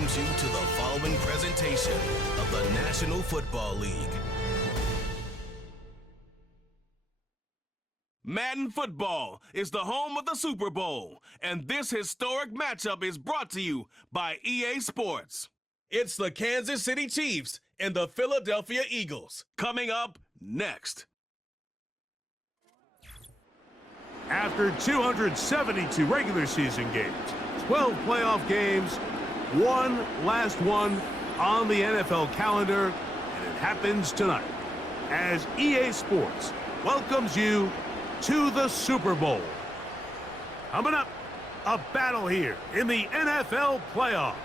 welcomes you to the following presentation of the National Football League. Madden Football is the home of the Super Bowl, and this historic matchup is brought to you by EA Sports. It's the Kansas City Chiefs and the Philadelphia Eagles. Coming up next. After 272 regular season games, 12 playoff games, one last one on the NFL calendar, and it happens tonight as EA Sports welcomes you to the Super Bowl. Coming up, a battle here in the NFL playoffs.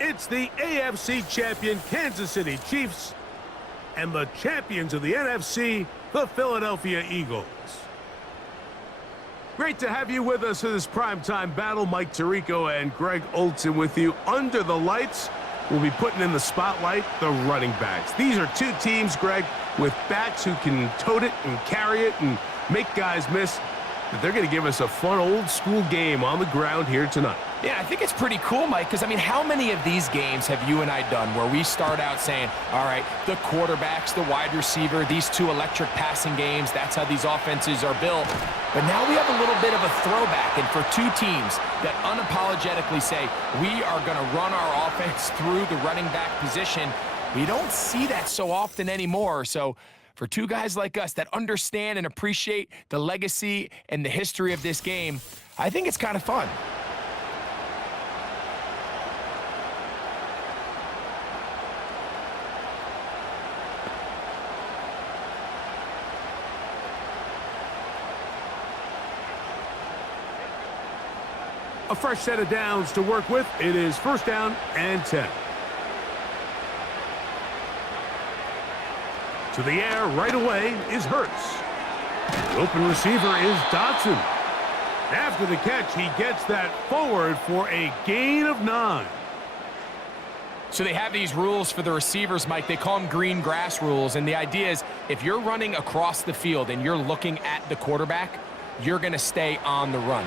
It's the AFC champion Kansas City Chiefs and the champions of the NFC, the Philadelphia Eagles. Great to have you with us for this primetime battle. Mike Tirico and Greg Olson with you. Under the lights, we'll be putting in the spotlight the running backs. These are two teams, Greg, with backs who can tote it and carry it and make guys miss. But they're going to give us a fun old-school game on the ground here tonight. Yeah, I think it's pretty cool, Mike, because, I mean, how many of these games have you and I done where we start out saying, all right, the quarterbacks, the wide receiver, these two electric passing games, that's how these offenses are built. But now we have a little bit of a throwback, and for two teams that unapologetically say, we are going to run our offense through the running back position, we don't see that so often anymore. So for two guys like us that understand and appreciate the legacy and the history of this game, I think it's kind of fun. A fresh set of downs to work with. It is first down and 10. To the air right away is Hurts. The open receiver is Dotson. After the catch, he gets that forward for a gain of 9. So they have these rules for the receivers, Mike. They call them green grass rules, and the idea is if you're running across the field and you're looking at the quarterback, you're going to stay on the run.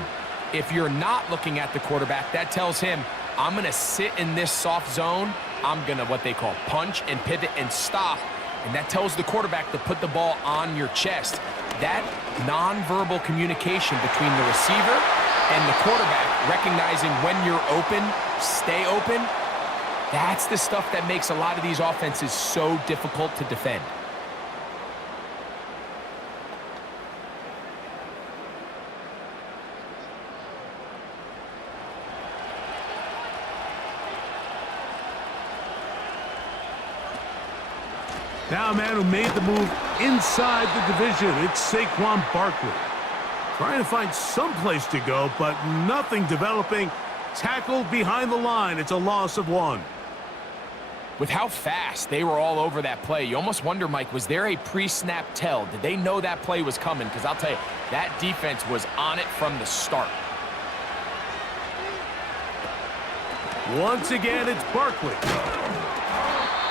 If you're not looking at the quarterback, that tells him, I'm going to sit in this soft zone. I'm going to what they call punch and pivot and stop. And that tells the quarterback to put the ball on your chest. That nonverbal communication between the receiver and the quarterback, recognizing when you're open, stay open, that's the stuff that makes a lot of these offenses so difficult to defend. Now a man who made the move inside the division. It's Saquon Barkley. Trying to find some place to go, but nothing developing. Tackled behind the line. It's a loss of 1. With how fast they were all over that play, you almost wonder, Mike, was there a pre-snap tell? Did they know that play was coming? Because I'll tell you, that defense was on it from the start. Once again, it's Barkley.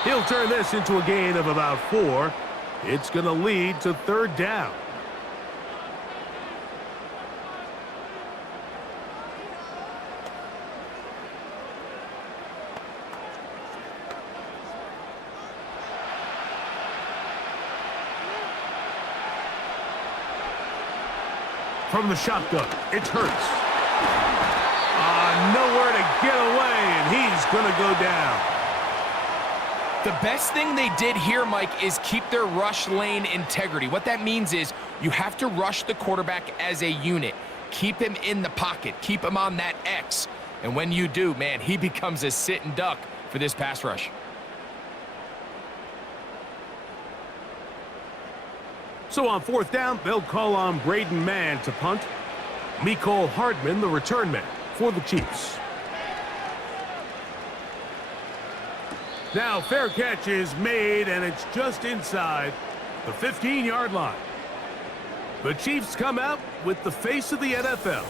He'll turn this into a gain of about 4. It's going to lead to third down. From the shotgun, it's Hurts. Nowhere to get away, and he's going to go down. The best thing they did here, Mike, is keep their rush lane integrity. What that means is you have to rush the quarterback as a unit. Keep him in the pocket. Keep him on that X. And when you do, man, he becomes a sit and duck for this pass rush. So on fourth down, they'll call on Braden Mann to punt. Mecole Hardman, the return man for the Chiefs. Now, fair catch is made, and it's just inside the 15-yard line. The Chiefs come out with the face of the NFL,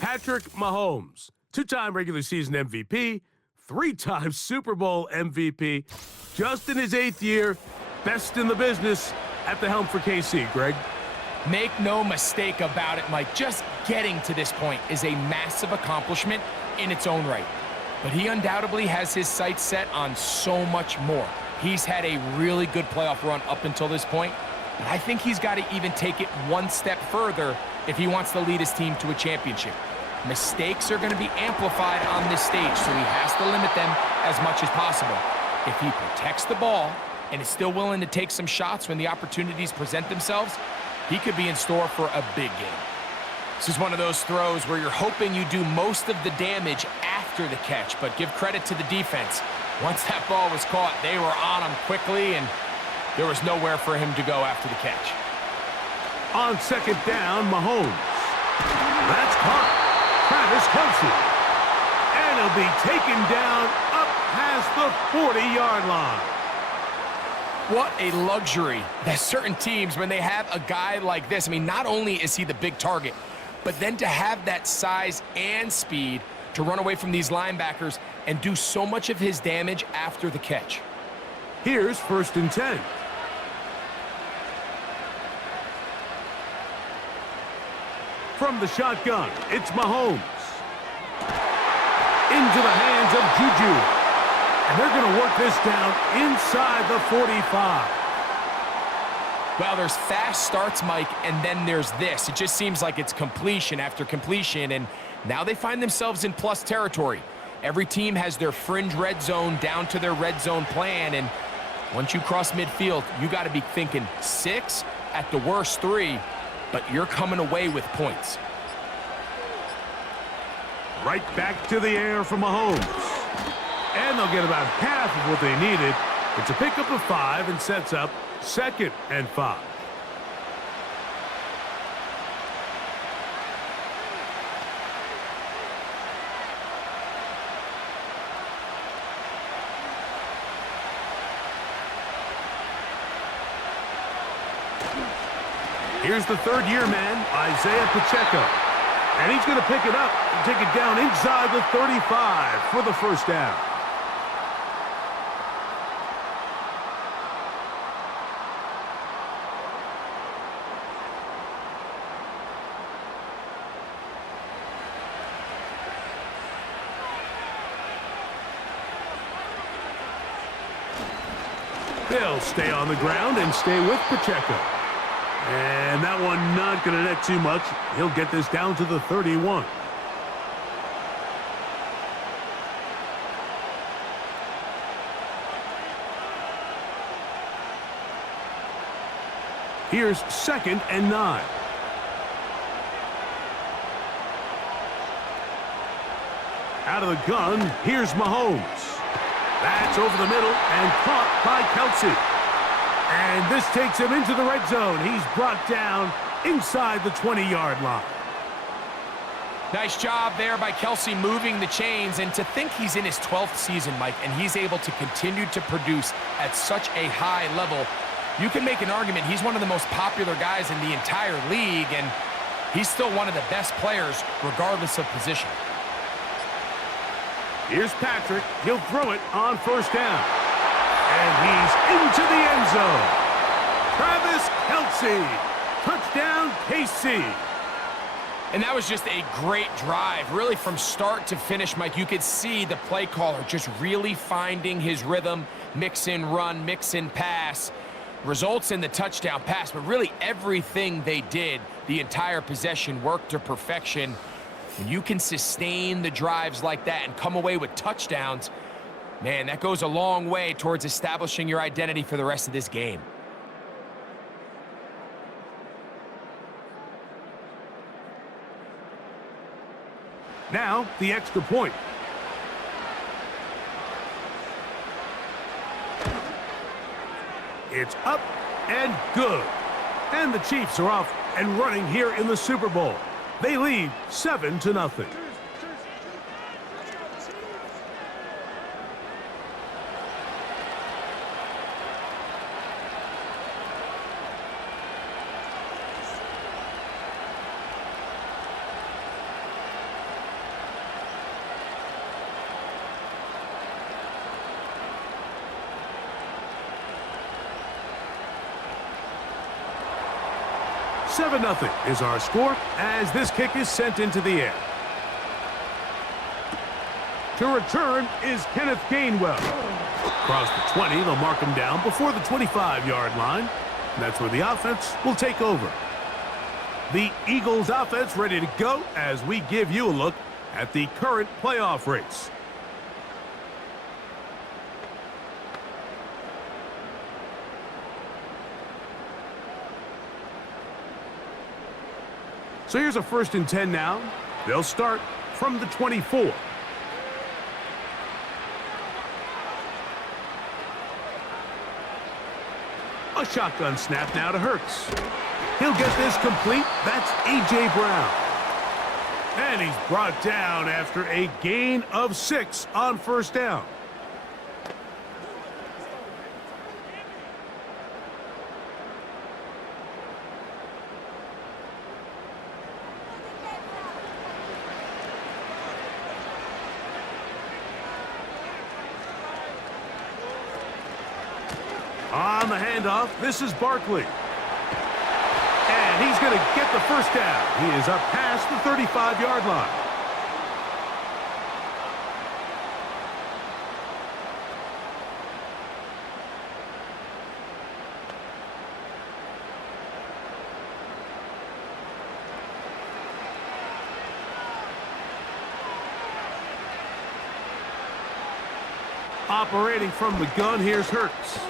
Patrick Mahomes, 2-time regular season MVP, 3-time Super Bowl MVP, just in his 8th year, best in the business at the helm for KC, Greg. Make no mistake about it, Mike. Just getting to this point is a massive accomplishment in its own right. but he undoubtedly has his sights set on so much more. He's had a really good playoff run up until this point, but I think he's got to even take it one step further if he wants to lead his team to a championship. Mistakes are going to be amplified on this stage, so he has to limit them as much as possible. If he protects the ball and is still willing to take some shots when the opportunities present themselves, he could be in store for a big game. This is one of those throws where you're hoping you do most of the damage after the catch, but give credit to the defense. Once that ball was caught, they were on him quickly, and there was nowhere for him to go after the catch. On second down, Mahomes. That's caught. Travis Kelce. And he'll be taken down up past the 40-yard line. What a luxury that certain teams, when they have a guy like this, I mean, not only is he the big target, but then to have that size and speed to run away from these linebackers and do so much of his damage after the catch. Here's 1st and 10. From the shotgun, it's Mahomes. Into the hands of Juju. And they're going to work this down inside the 45. Well, there's fast starts, Mike, and then there's this. It just seems like it's completion after completion, and now they find themselves in plus territory. Every team has their fringe red zone down to their red zone plan, and once you cross midfield, you got to be thinking 6, at the worst 3, but you're coming away with points. Right back to the air for Mahomes. And they'll get about half of what they needed. It's a pickup of 5 and sets up 2nd and 5. Here's the 3rd-year man, Isaiah Pacheco. And he's going to pick it up and take it down inside the 35 for the 1st down. They'll stay on the ground and stay with Pacheco. And that one not going to net too much. He'll get this down to the 31. Here's 2nd and 9. Out of the gun, here's Mahomes. That's over the middle and caught by Kelce. And this takes him into the red zone. He's brought down inside the 20-yard line. Nice job there by Kelce moving the chains, and to think he's in his 12th season, Mike, and he's able to continue to produce at such a high level. You can make an argument he's one of the most popular guys in the entire league, and he's still one of the best players regardless of position. Here's Patrick. He'll throw it on 1st down. And he's into the end zone. Travis Kelce. Touchdown, KC. And that was just a great drive, really from start to finish, Mike. You could see the play caller just really finding his rhythm, mix in run, mix in pass. Results in the touchdown pass, but really everything they did, the entire possession, worked to perfection. When you can sustain the drives like that and come away with touchdowns, man, that goes a long way towards establishing your identity for the rest of this game. Now, the extra point. It's up and good. And the Chiefs are off and running here in the Super Bowl. They lead 7-0. Seven 0 is our score as this kick is sent into the air. To return is Kenneth Gainwell. Across the 20, they'll mark him down before the 25-yard line. And that's where the offense will take over. The Eagles offense ready to go as we give you a look at the current playoff race. So here's a 1st and 10 now. They'll start from the 24. A shotgun snap now to Hurts. He'll get this complete. That's A.J. Brown. And he's brought down after a gain of 6 on 1st down. On the handoff, this is Barkley. And he's going to get the 1st down. He is up past the 35-yard line. Operating from the gun, here's Hurts.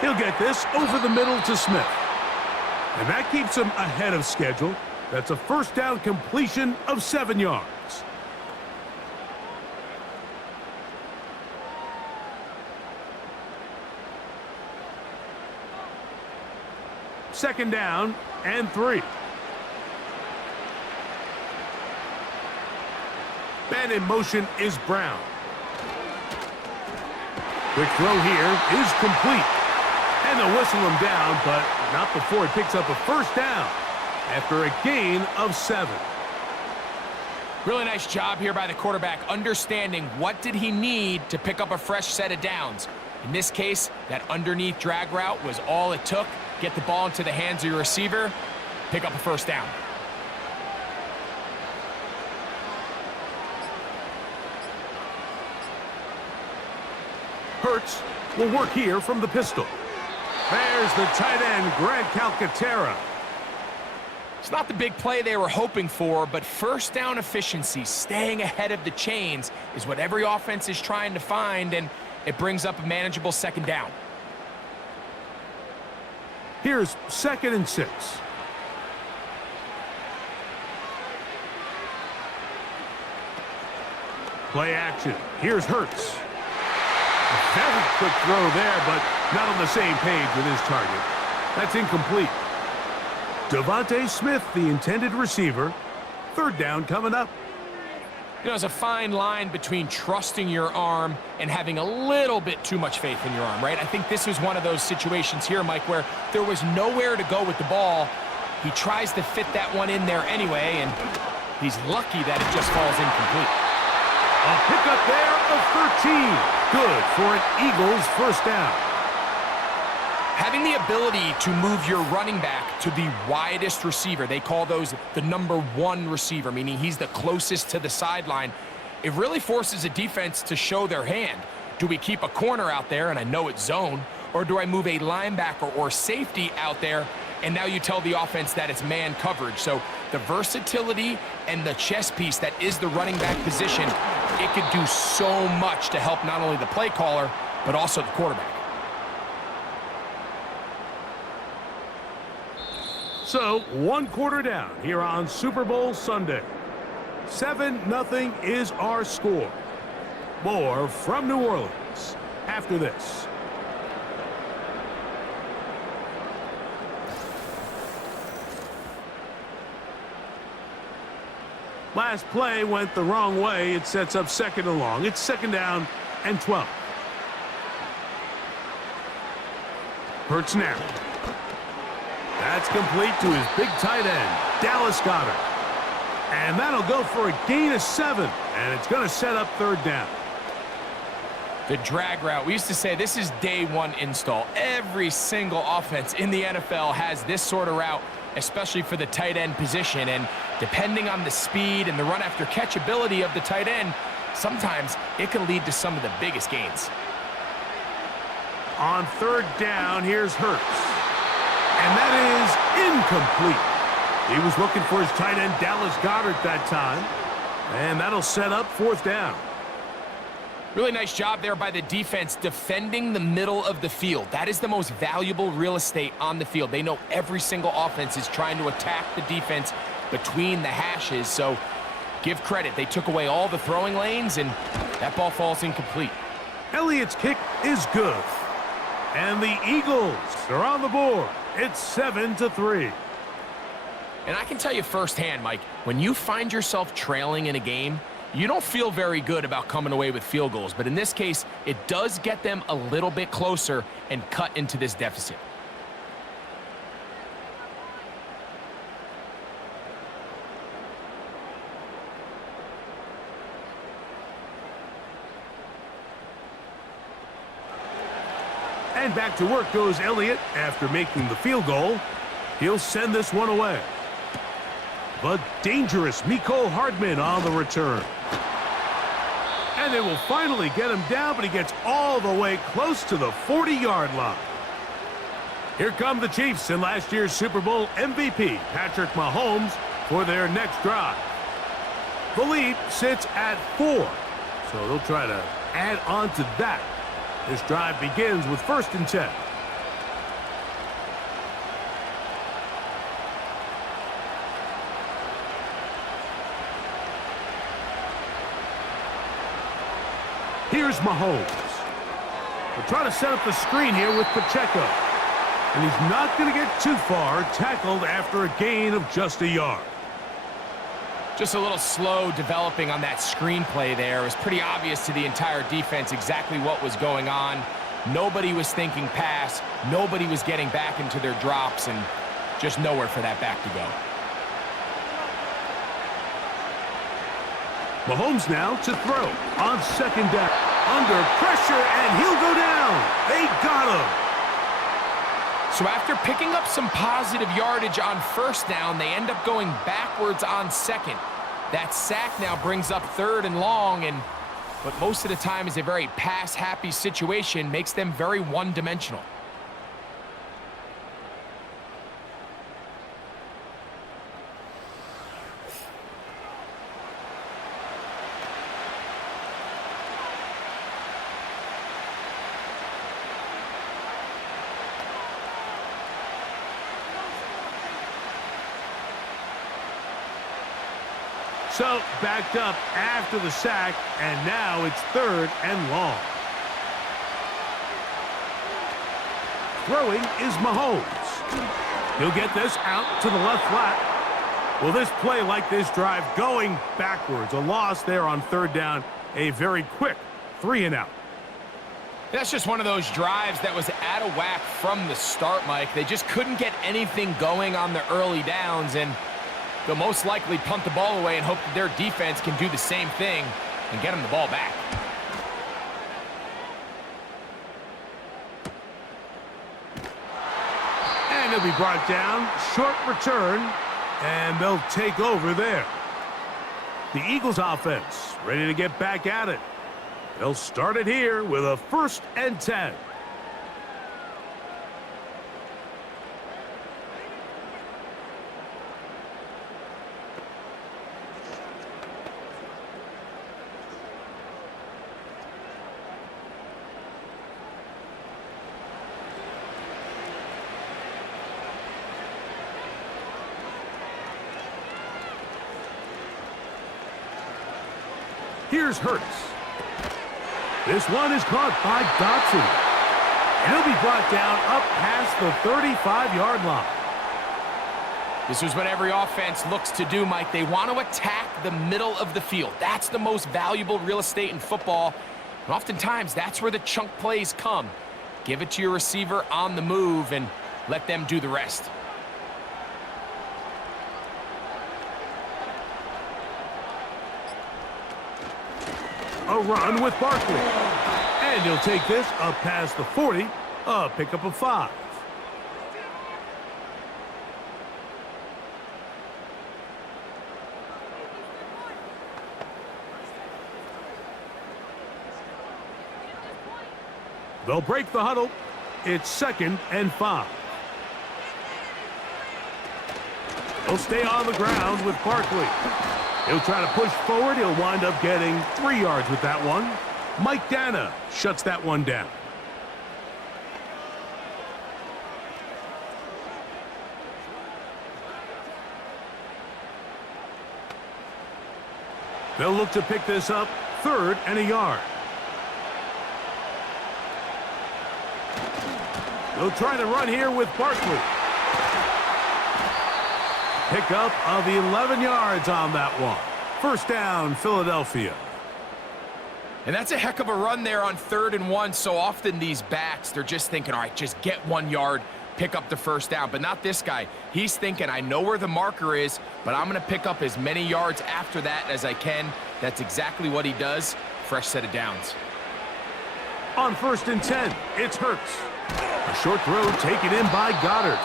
He'll get this over the middle to Smith. And that keeps him ahead of schedule. That's a 1st down completion of 7 yards. Second down and 3. Man in motion is Brown. Quick throw here is complete. And they'll whistle him down, but not before he picks up a 1st down after a gain of 7. Really nice job here by the quarterback, understanding what did he need to pick up a fresh set of downs. In this case, that underneath drag route was all it took. Get the ball into the hands of your receiver, pick up a 1st down. Hurts will work here from the pistol. There's the tight end, Greg Calcaterra. It's not the big play they were hoping for, but 1st down efficiency, staying ahead of the chains, is what every offense is trying to find, and it brings up a manageable 2nd down. Here's 2nd and 6. Play action. Here's Hurts. A very quick throw there, but not on the same page with his target. That's incomplete. Devontae Smith, the intended receiver. 3rd down coming up. You know, there's a fine line between trusting your arm and having a little bit too much faith in your arm, right? I think this was one of those situations here, Mike, where there was nowhere to go with the ball. He tries to fit that one in there anyway, and he's lucky that it just falls incomplete. A pickup there of 13. Good for an Eagles 1st down. Having the ability to move your running back to the widest receiver, they call those the number 1 receiver, meaning he's the closest to the sideline, it really forces a defense to show their hand. Do we keep a corner out there, and I know it's zone, or do I move a linebacker or safety out there, and now you tell the offense that it's man coverage? So the versatility and the chess piece that is the running back position, it could do so much to help not only the play caller, but also the quarterback. So, 1 quarter down here on Super Bowl Sunday. 7-0 is our score. More from New Orleans after this. Last play went the wrong way. It sets up 2nd and long. It's 2nd down and 12. Hurts now. That's complete to his big tight end, Dallas Goedert. And that'll go for a gain of 7, and it's going to set up 3rd down. The drag route. We used to say this is day 1 install. Every single offense in the NFL has this sort of route, especially for the tight end position. And depending on the speed and the run after catch ability of the tight end, sometimes it can lead to some of the biggest gains. On third down, here's Hurts. And that is incomplete. He was looking for his tight end, Dallas Goedert, that time. And that'll set up fourth down. Really nice job there by the defense defending the middle of the field. That is the most valuable real estate on the field. They know every single offense is trying to attack the defense between the hashes, so give credit. They took away all the throwing lanes, and that ball falls incomplete. Elliott's kick is good. And the Eagles are on the board. It's 7-3. And I can tell you firsthand, Mike, when you find yourself trailing in a game, you don't feel very good about coming away with field goals. But in this case, it does get them a little bit closer and cut into this deficit. And back to work goes Elliott after making the field goal. He'll send this one away. But dangerous Mecole Hardman on the return. And they will finally get him down, but he gets all the way close to the 40-yard line. Here come the Chiefs and last year's Super Bowl MVP, Patrick Mahomes, for their next drive. The lead sits at 4, so they'll try to add on to that. This drive begins with 1st and 10. Here's Mahomes. They'll try to set up the screen here with Pacheco. And he's not going to get too far, tackled after a gain of just a yard. Just a little slow developing on that screenplay there. It was pretty obvious to the entire defense exactly what was going on. Nobody was thinking pass. Nobody was getting back into their drops, and just nowhere for that back to go. Mahomes now to throw on 2nd down. Under pressure, and he'll go down. They got him. So after picking up some positive yardage on 1st down, they end up going backwards on 2nd. That sack now brings up 3rd and long, and what most of the time is a very pass-happy situation makes them very one-dimensional. So backed up after the sack, and now it's 3rd and long. Throwing is Mahomes. He'll get this out to the left flat. Well, this play, like this drive, going backwards. A loss there on 3rd down. A very quick 3-and-out. That's just one of those drives that was out of whack from the start, Mike. They just couldn't get anything going on the early downs, and they'll most likely punt the ball away and hope that their defense can do the same thing and get them the ball back. And he'll be brought down. Short return, and they'll take over there. The Eagles offense ready to get back at it. They'll start it here with a 1st and 10. Here's Hurts. This one is caught by Dotson. And he'll be brought down up past the 35-yard line. This is what every offense looks to do, Mike. They want to attack the middle of the field. That's the most valuable real estate in football. And oftentimes, that's where the chunk plays come. Give it to your receiver on the move and let them do the rest. A run with Barkley. And he'll take this up past the 40, a pickup of 5. They'll break the huddle. It's 2nd and 5. He'll stay on the ground with Barkley. He'll try to push forward. He'll wind up getting 3 yards with that one. Mike Dana shuts that one down. They'll look to pick this up, 3rd and a yard. They'll try to run here with Barkley. Pickup of 11 yards on that one. 1st down, Philadelphia. And that's a heck of a run there on 3rd and 1. So often these backs, they're just thinking, all right, just get 1 yard, pick up the 1st down. But not this guy. He's thinking, I know where the marker is, but I'm going to pick up as many yards after that as I can. That's exactly what he does. Fresh set of downs. On 1st and 10, it's Hurts. A short throw taken in by Goddard.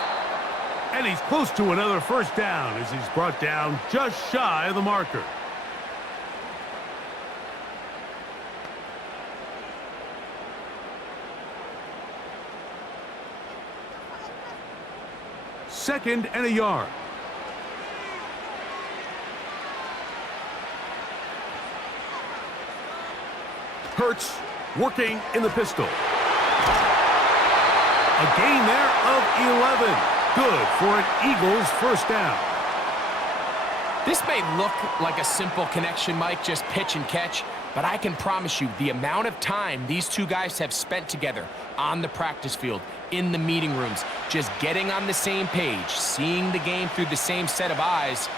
And he's close to another 1st down as he's brought down just shy of the marker. Second and a yard. Hurts working in the pistol. A gain there of 11. Good for an Eagles 1st down. This may look like a simple connection, Mike, just pitch and catch, but I can promise you the amount of time these two guys have spent together on the practice field, in the meeting rooms, just getting on the same page, seeing the game through the same set of eyes,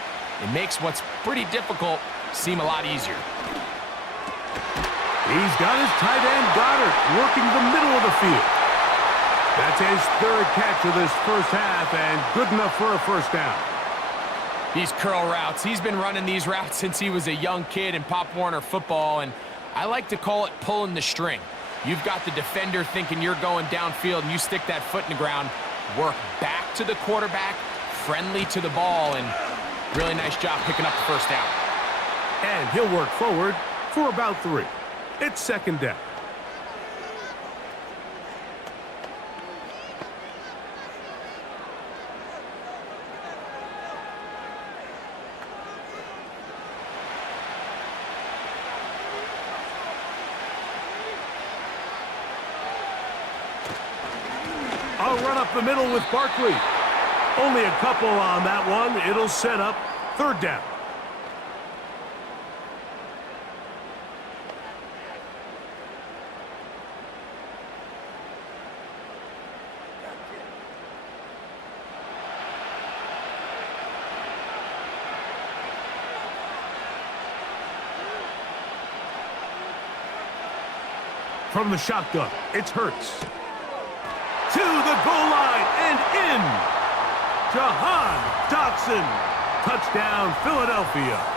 it makes what's pretty difficult seem a lot easier. He's got his tight end Goddard working the middle of the field. That's his 3rd catch of this 1st half and good enough for a 1st down. These curl routes, he's been running these routes since he was a young kid in Pop Warner football, and I like to call it pulling the string. You've got the defender thinking you're going downfield, and you stick that foot in the ground, work back to the quarterback, friendly to the ball, and really nice job picking up the 1st down. And he'll work forward for about 3. It's 2nd down. I'll run up the middle with Barkley. Only a couple on that one. It'll set up 3rd down. From the shotgun, it's Hurts. To the goal line and in. Jahan Dotson. Touchdown, Philadelphia.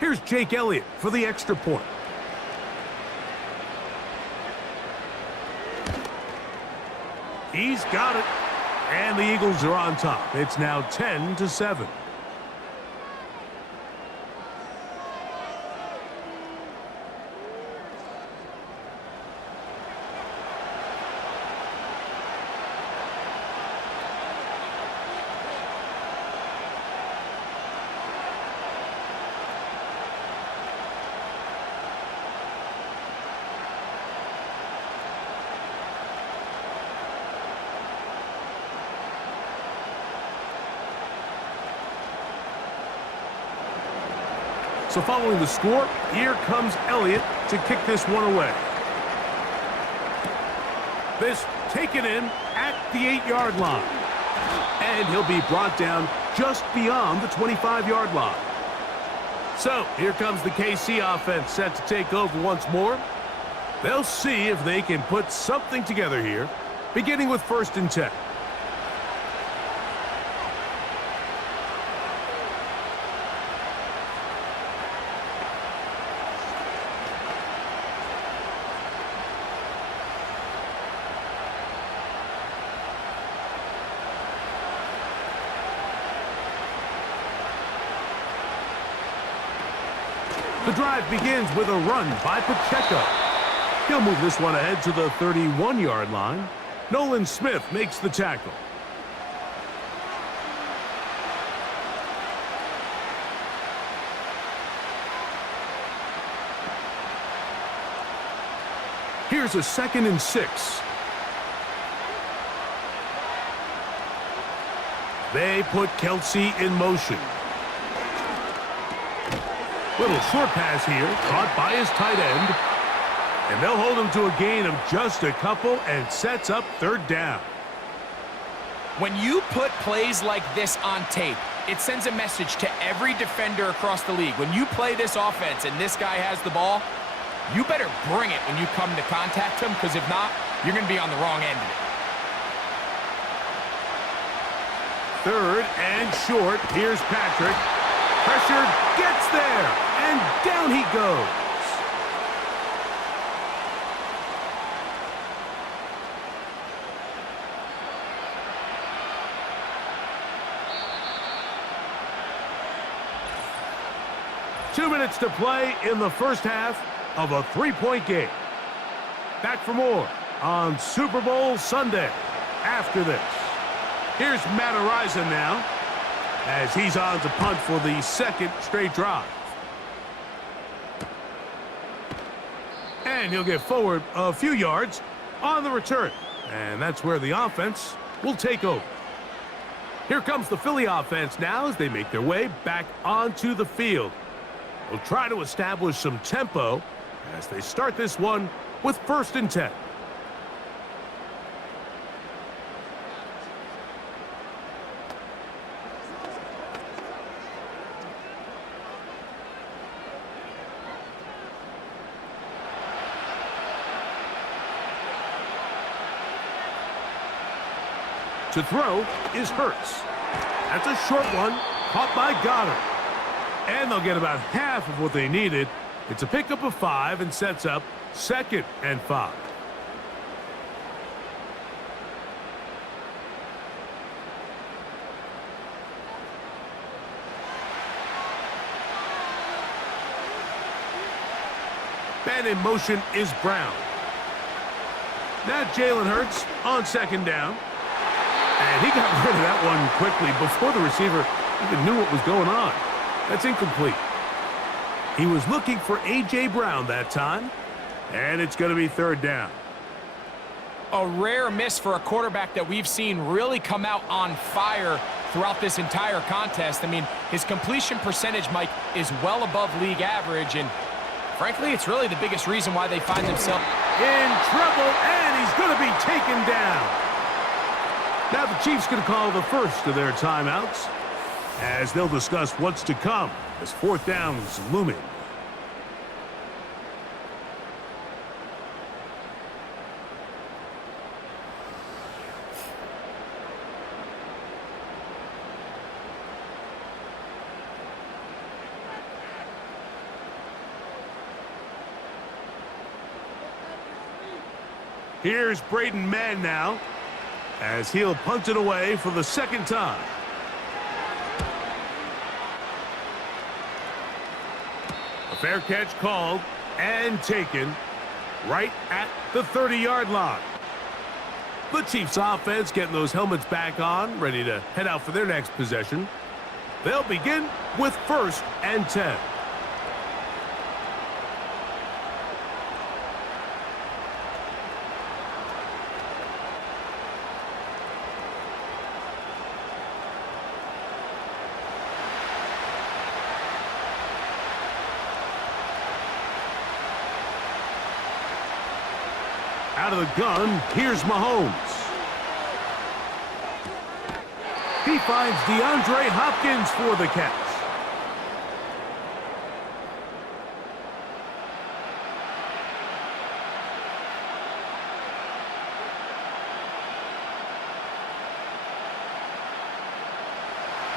Here's Jake Elliott for the extra point. He's got it. And the Eagles are on top. It's now 10-7. So following the score, here comes Elliott to kick this one away. This taken in at the 8-yard line. And he'll be brought down just beyond the 25-yard line. So here comes the KC offense set to take over once more. They'll see if they can put something together here, beginning with 1st and 10. The drive begins with a run by Pacheco. He'll move this one ahead to the 31-yard line. Nolan Smith makes the tackle. Here's a 2nd and 6. They put Kelsey in motion. Little short pass here, caught by his tight end. And they'll hold him to a gain of just a couple and sets up 3rd down. When you put plays like this on tape, it sends a message to every defender across the league. When you play this offense and this guy has the ball, you better bring it when you come to contact him, because if not, you're going to be on the wrong end of it. 3rd and short. Here's Patrick. Pressure gets there, and down he goes. Two minutes to play in the first half of a 3-point game. Back for more on Super Bowl Sunday after this. Here's Matt Araiza now as he's on to punt for the 2nd straight drive. And he'll get forward a few yards on the return. And that's where the offense will take over. Here comes the Philly offense now as they make their way back onto the field. They'll try to establish some tempo as they start this one with 1st and 10. To throw is Hurts. That's a short one, caught by Goddard. And they'll get about half of what they needed. It's a pickup of 5 and sets up 2nd and 5. And in motion is Brown. Now Jalen Hurts on 2nd down. And he got rid of that one quickly before the receiver even knew what was going on. That's incomplete. He was looking for A.J. Brown that time, and it's going to be 3rd down. A rare miss for a quarterback that we've seen really come out on fire throughout this entire contest. I mean, his completion percentage, Mike, is well above league average, and frankly, it's really the biggest reason why they find themselves in trouble, and he's going to be taken down. Now the Chiefs going to call the first of their timeouts as they'll discuss what's to come as 4th down is looming. Here's Braden Mann now as he'll punt it away for the 2nd time. A fair catch called and taken right at the 30-yard line. The Chiefs offense getting those helmets back on, ready to head out for their next possession. They'll begin with 1st and 10. Out of the gun, here's Mahomes. He finds DeAndre Hopkins for the catch.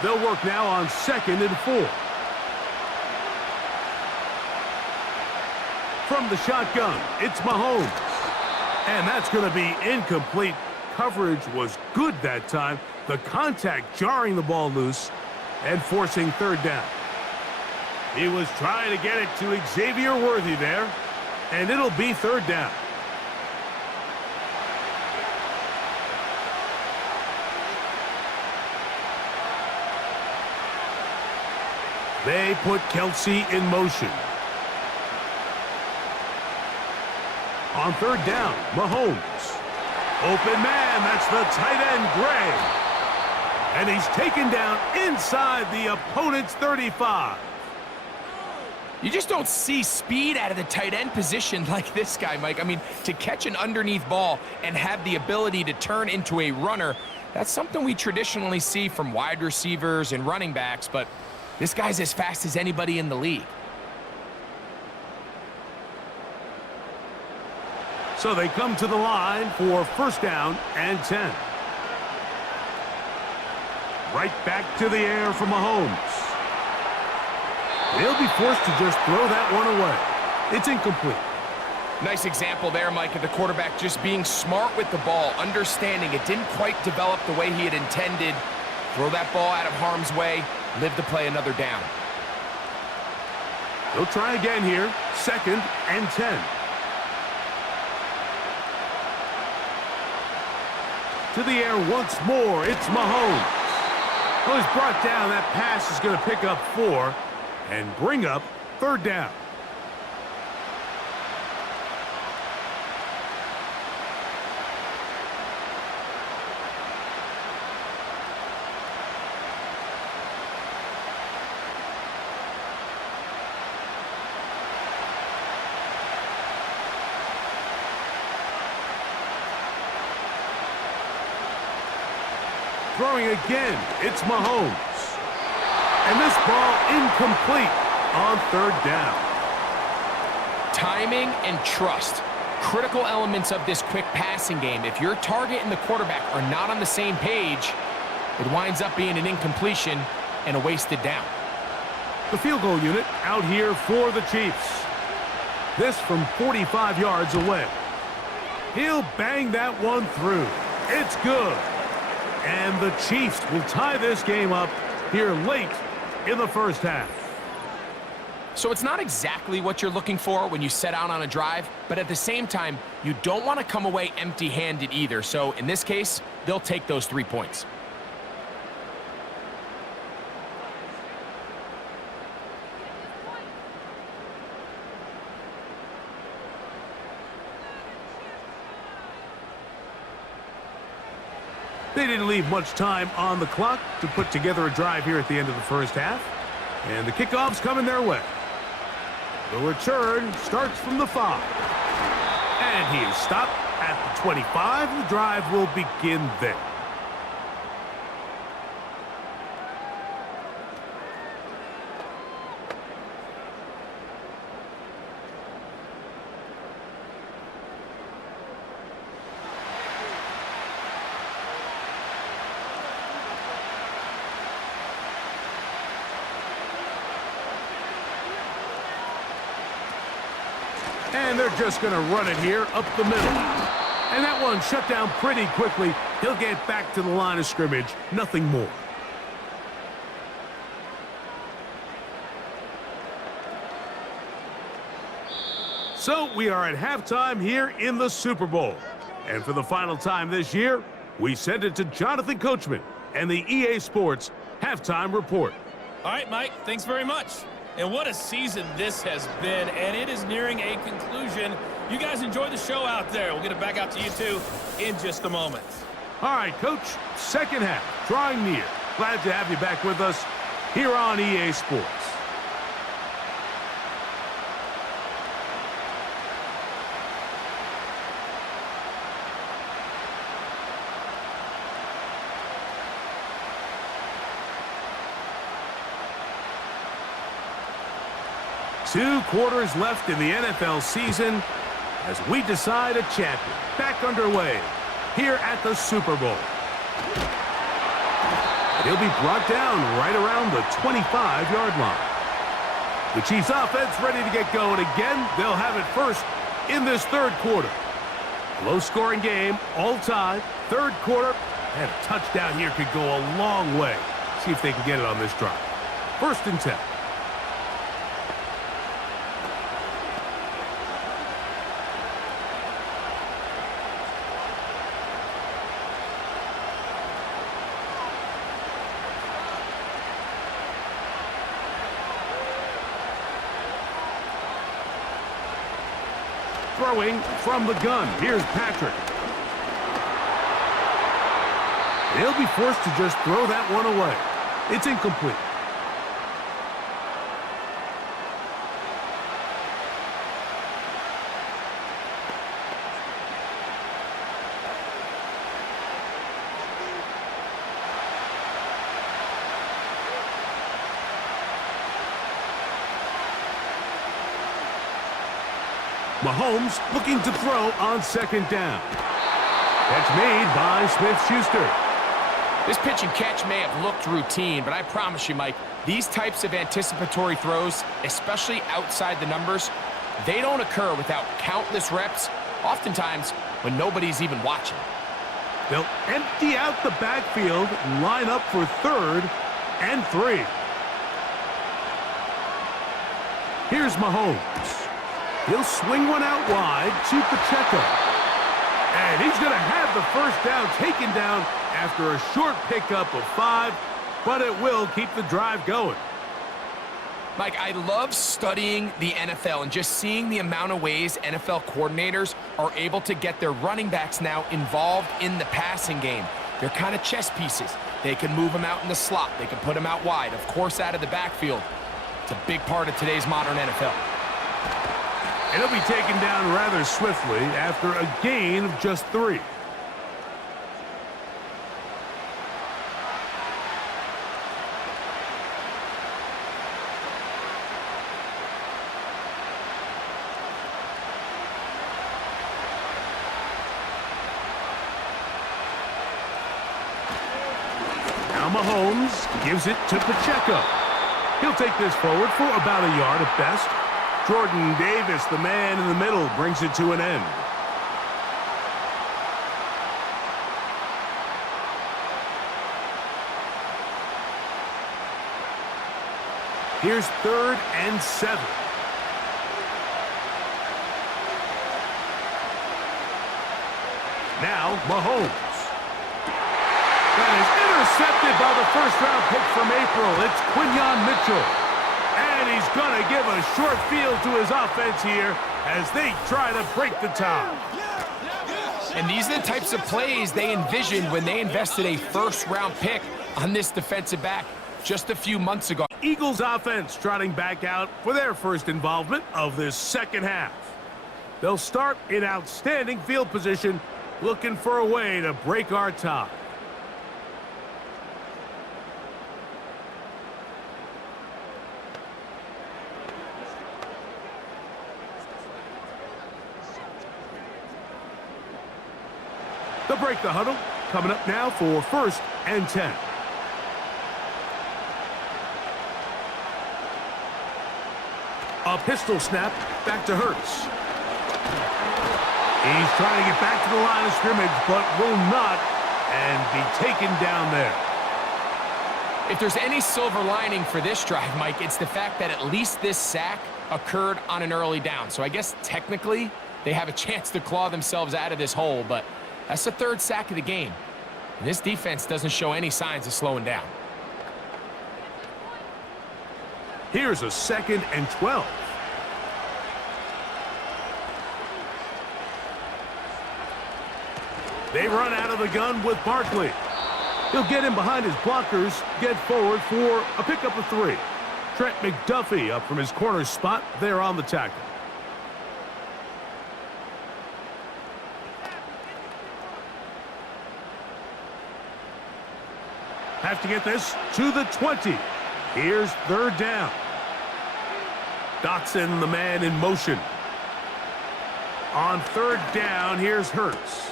They'll work now on 2nd and 4. From the shotgun, it's Mahomes. And that's going to be incomplete. Coverage was good that time. The contact jarring the ball loose and forcing 3rd down. He was trying to get it to Xavier Worthy there, and it'll be third down. They put Kelsey in motion. On third down, Mahomes. Open man, that's the tight end, Gray. And he's taken down inside the opponent's 35. You just don't see speed out of the tight end position like this guy, Mike. I mean, to catch an underneath ball and have the ability to turn into a runner, that's something we traditionally see from wide receivers and running backs, but this guy's as fast as anybody in the league. So they come to the line for first down and 10. Right back to the air for Mahomes. They'll be forced to just throw that one away. It's incomplete. Nice example there, Mike, of the quarterback just being smart with the ball, understanding it didn't quite develop the way he had intended. Throw that ball out of harm's way, live to play another down. They'll try again here, second and 10. To the air once more, it's Mahomes. Well, he's brought down. That pass is going to pick up 4 and bring up third down. Throwing again, it's Mahomes. And this ball incomplete on third down. Timing and trust, critical elements of this quick passing game. If your target and the quarterback are not on the same page, it winds up being an incompletion and a wasted down. The field goal unit out here for the Chiefs. This from 45 yards away. He'll bang that one through. It's good. And the Chiefs will tie this game up here late in the first half. So it's not exactly what you're looking for when you set out on a drive, but at the same time, you don't want to come away empty-handed either. So in this case, they'll take those 3 points. They didn't leave much time on the clock to put together a drive here at the end of the first half. And the kickoff's coming their way. The return starts from the 5. And he is stopped at the 25. The drive will begin there. And they're just going to run it here up the middle. And that one shut down pretty quickly. He'll get back to the line of scrimmage. Nothing more. So we are at halftime here in the Super Bowl. And for the final time this year, we send it to Jonathan Coachman and the EA Sports Halftime Report. All right, Mike, thanks very much. And what a season this has been, and it is nearing a conclusion. You guys enjoy the show out there. We'll get it back out to you two in just a moment. All right, Coach, second half, drawing near. Glad to have you back with us here on EA Sports. Two quarters left in the NFL season as we decide a champion. Back underway here at the Super Bowl. He'll be brought down right around the 25-yard line. The Chiefs offense ready to get going again. They'll have it first in this third quarter. Low-scoring game, all tied. Third quarter, and a touchdown here could go a long way. See if they can get it on this drive. First and 10. throwing from the gun. Here's Patrick. He'll be forced to just throw that one away. It's incomplete. Mahomes looking to throw on second down. Catch made by Smith-Schuster. This pitch and catch may have looked routine, but I promise you, Mike, these types of anticipatory throws, especially outside the numbers, they don't occur without countless reps, oftentimes when nobody's even watching. They'll empty out the backfield and line up for 3rd and 3. Here's Mahomes. He'll swing one out wide to Pacheco. And he's going to have the first down taken down after a short pickup of 5, but it will keep the drive going. Mike, I love studying the NFL and just seeing the amount of ways NFL coordinators are able to get their running backs now involved in the passing game. They're kind of chess pieces. They can move them out in the slot. They can put them out wide, of course, out of the backfield. It's a big part of today's modern NFL. And he'll be taken down rather swiftly after a gain of just 3. Now Mahomes gives it to Pacheco. He'll take this forward for about a yard at best. Jordan Davis, the man in the middle, brings it to an end. Here's 3rd and 7. Now Mahomes. That is intercepted by the first-round pick from April. It's Quinyon Mitchell. And he's going to give a short field to his offense here as they try to break the tie. And these are the types of plays they envisioned when they invested a first-round pick on this defensive back just a few months ago. Eagles offense trotting back out for their first involvement of this second half. They'll start in outstanding field position, looking for a way to break our tie. They'll break the huddle. Coming up now for 1st and 10. A pistol snap back to Hurts. He's trying to get back to the line of scrimmage, but will not, and be taken down there. If there's any silver lining for this drive, Mike, it's the fact that at least this sack occurred on an early down. So I guess technically they have a chance to claw themselves out of this hole, but that's the 3rd sack of the game. And this defense doesn't show any signs of slowing down. Here's a 2nd and 12. They run out of the gun with Barkley. He'll get in behind his blockers, get forward for a pickup of 3. Trent McDuffie up from his corner spot there on the tackle. Have to get this to the 20. Here's 3rd down. Dotson, the man in motion. On 3rd down, here's Hurts.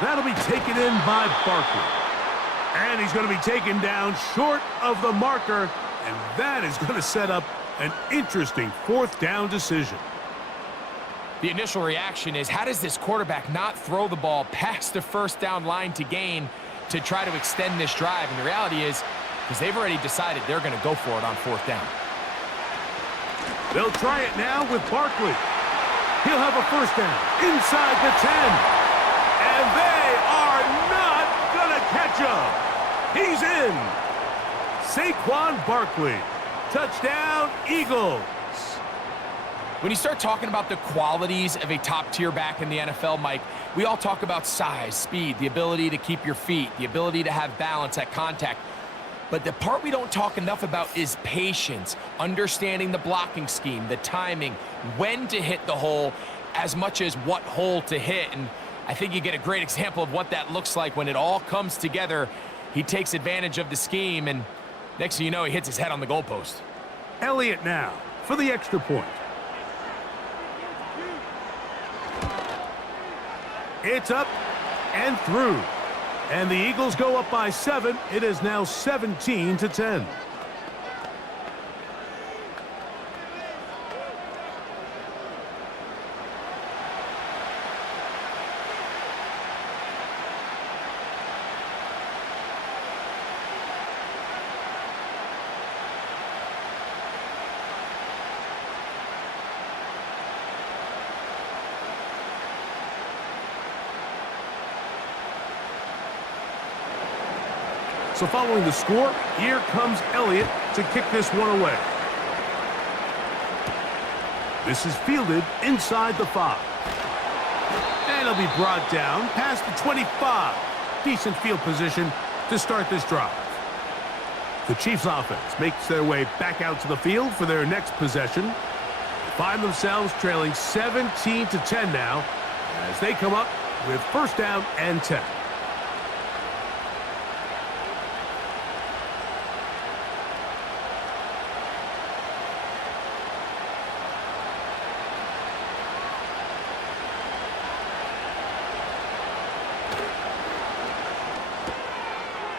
That'll be taken in by Barkley. And he's going to be taken down short of the marker, and that is going to set up an interesting 4th down decision. The initial reaction is, how does this quarterback not throw the ball past the 1st down line to gain to try to extend this drive? And the reality is, because they've already decided they're going to go for it on 4th down. They'll try it now with Barkley. He'll have a 1st down inside the 10. And they are not going to catch him. He's in. Saquon Barkley. Touchdown, Eagles. When you start talking about the qualities of a top-tier back in the NFL, Mike, we all talk about size, speed, the ability to keep your feet, the ability to have balance at contact. But the part we don't talk enough about is patience, understanding the blocking scheme, the timing, when to hit the hole, as much as what hole to hit. And I think you get a great example of what that looks like when it all comes together. He takes advantage of the scheme, and next thing you know, he hits his head on the goalpost. Elliott now for the extra point. It's up and through. And the Eagles go up by 7. It is now 17-10. So following the score, here comes Elliott to kick this one away. This is fielded inside the 5. And it'll be brought down past the 25. Decent field position to start this drive. The Chiefs offense makes their way back out to the field for their next possession. They find themselves trailing 17-10 now as they come up with first down and 10.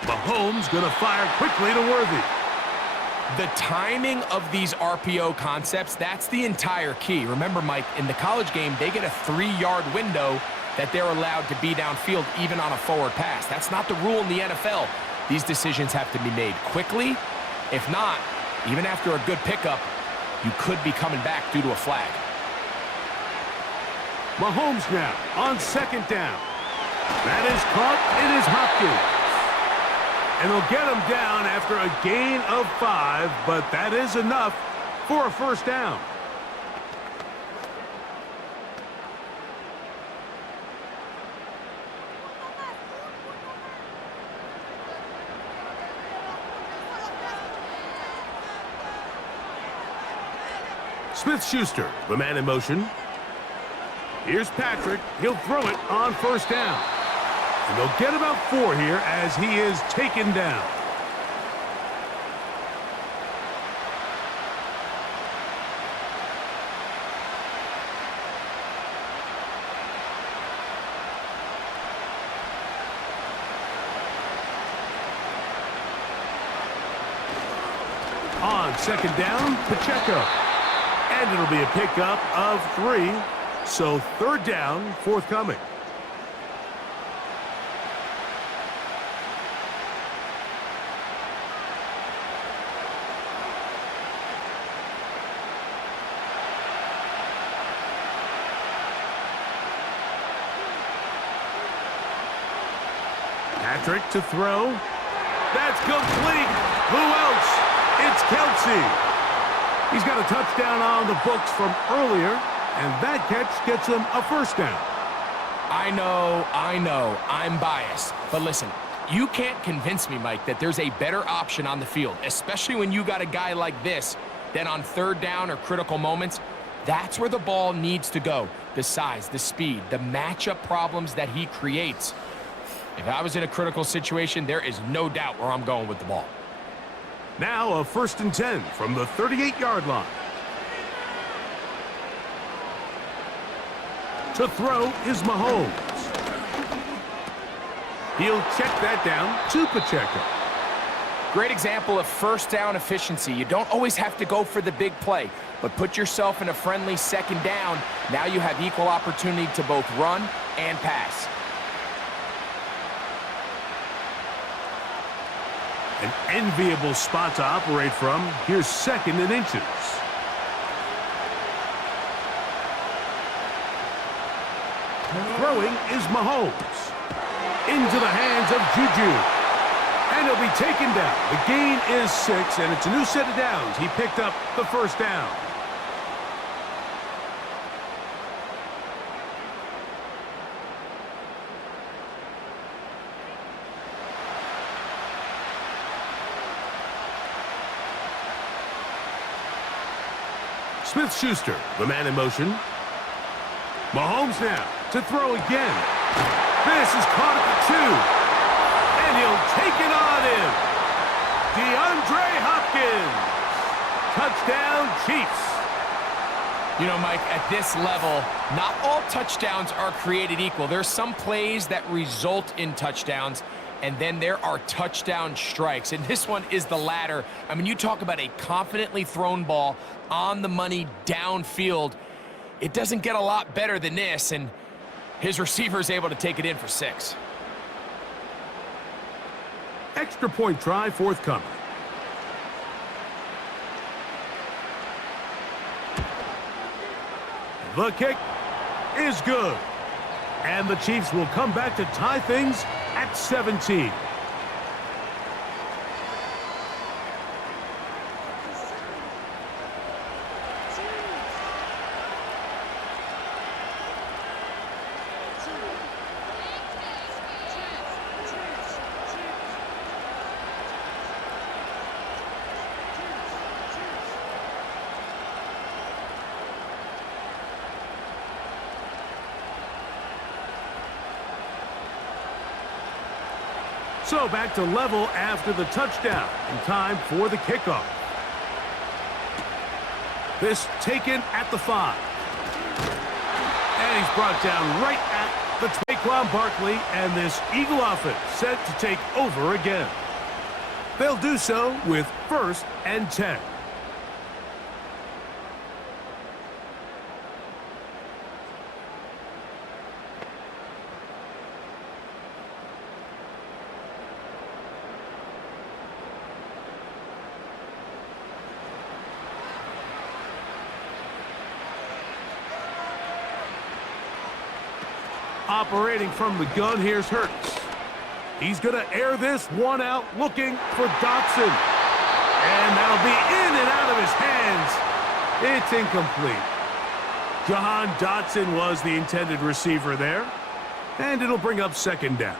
Mahomes going to fire quickly to Worthy. The timing of these RPO concepts, that's the entire key. Remember, Mike, in the college game, they get a 3-yard window that they're allowed to be downfield even on a forward pass. That's not the rule in the NFL. These decisions have to be made quickly. If not, even after a good pickup, you could be coming back due to a flag. Mahomes now on second down. That is caught. It is Hopkins. And they'll get him down after a gain of 5, but that is enough for a first down. Smith-Schuster, the man in motion. Here's Patrick. He'll throw it on first down. And they'll get about 4 here as he is taken down. On second down, Pacheco. And it'll be a pickup of 3. So third down, forthcoming. Patrick to throw. That's complete. Who else? It's Kelsey. He's got a touchdown on the books from earlier, and that catch gets him a first down. I know, I'm biased. But listen, you can't convince me, Mike, that there's a better option on the field, especially when you got a guy like this, than on third down or critical moments. That's where the ball needs to go. The size, the speed, the matchup problems that he creates. If I was in a critical situation, there is no doubt where I'm going with the ball. Now a 1st and 10 from the 38-yard line. To throw is Mahomes. He'll check that down to Pacheco. Great example of first down efficiency. You don't always have to go for the big play, but put yourself in a friendly second down. Now you have equal opportunity to both run and pass. An enviable spot to operate from. Here's 2nd and inches. Throwing is Mahomes. Into the hands of Juju. And he'll be taken down. The gain is 6, and it's a new set of downs. He picked up the first down. Smith-Schuster, the man in motion. Mahomes now to throw again. This is caught at the 2. And he'll take it on in. DeAndre Hopkins. Touchdown, Chiefs. You know, Mike, at this level, not all touchdowns are created equal. There's some plays that result in touchdowns, and then there are touchdown strikes. And this one is the latter. I mean, you talk about a confidently thrown ball on the money downfield. It doesn't get a lot better than this, and his receiver is able to take it in for 6. Extra point try forthcoming. The kick is good. And the Chiefs will come back to tie things at 17. So back to level after the touchdown, and time for the kickoff. This taken at the 5. And he's brought down right at the Saquon Barkley, and this Eagle offense set to take over again. They'll do so with 1st and 10. Operating from the gun, here's Hurts. He's going to air this one out, looking for Dotson. And that'll be in and out of his hands. It's incomplete. Jahan Dotson was the intended receiver there. And it'll bring up 2nd down.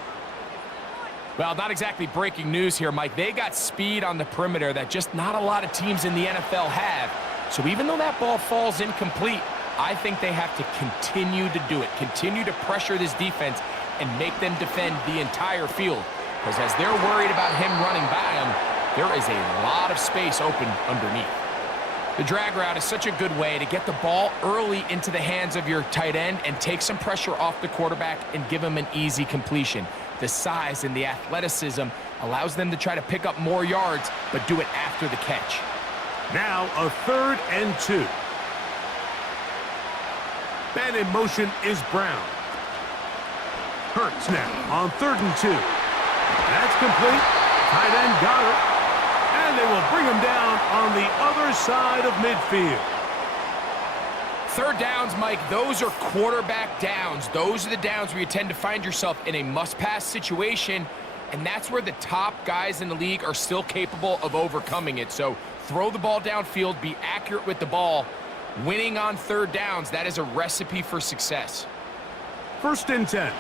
Well, not exactly breaking news here, Mike. They got speed on the perimeter that just not a lot of teams in the NFL have. So even though that ball falls incomplete, I think they have to continue to do it, continue to pressure this defense and make them defend the entire field. Because as they're worried about him running by them, there is a lot of space open underneath. The drag route is such a good way to get the ball early into the hands of your tight end and take some pressure off the quarterback and give him an easy completion. The size and the athleticism allows them to try to pick up more yards, but do it after the catch. Now a 3rd and 2. Man in motion is Brown. Hurts now on 3rd and 2. That's complete. Tight end got it. And they will bring him down on the other side of midfield. 3rd downs, Mike, those are quarterback downs. Those are the downs where you tend to find yourself in a must-pass situation, and that's where the top guys in the league are still capable of overcoming it. So throw the ball downfield, be accurate with the ball. Winning on 3rd downs, that is a recipe for success. 1st and 10.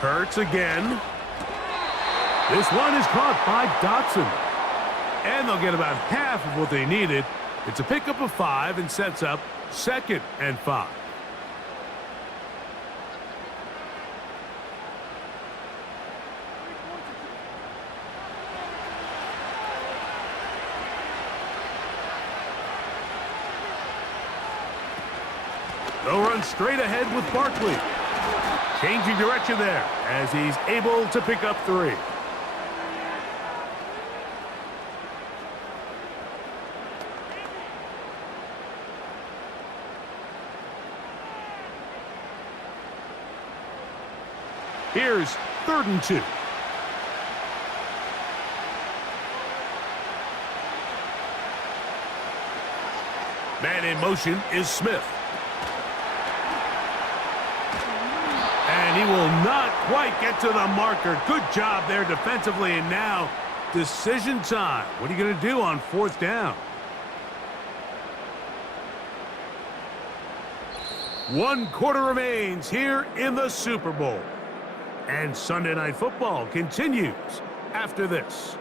Hurts again. This one is caught by Dotson. And they'll get about half of what they needed. It's a pickup of 5 and sets up 2nd and 5. They'll run straight ahead with Barkley. Changing direction there as he's able to pick up 3. Here's 3rd and 2. Man in motion is Smith. And he will not quite get to the marker. Good job there defensively, and now decision time. What are you going to do on 4th down? 1 quarter remains here in the Super Bowl. And Sunday Night Football continues after this.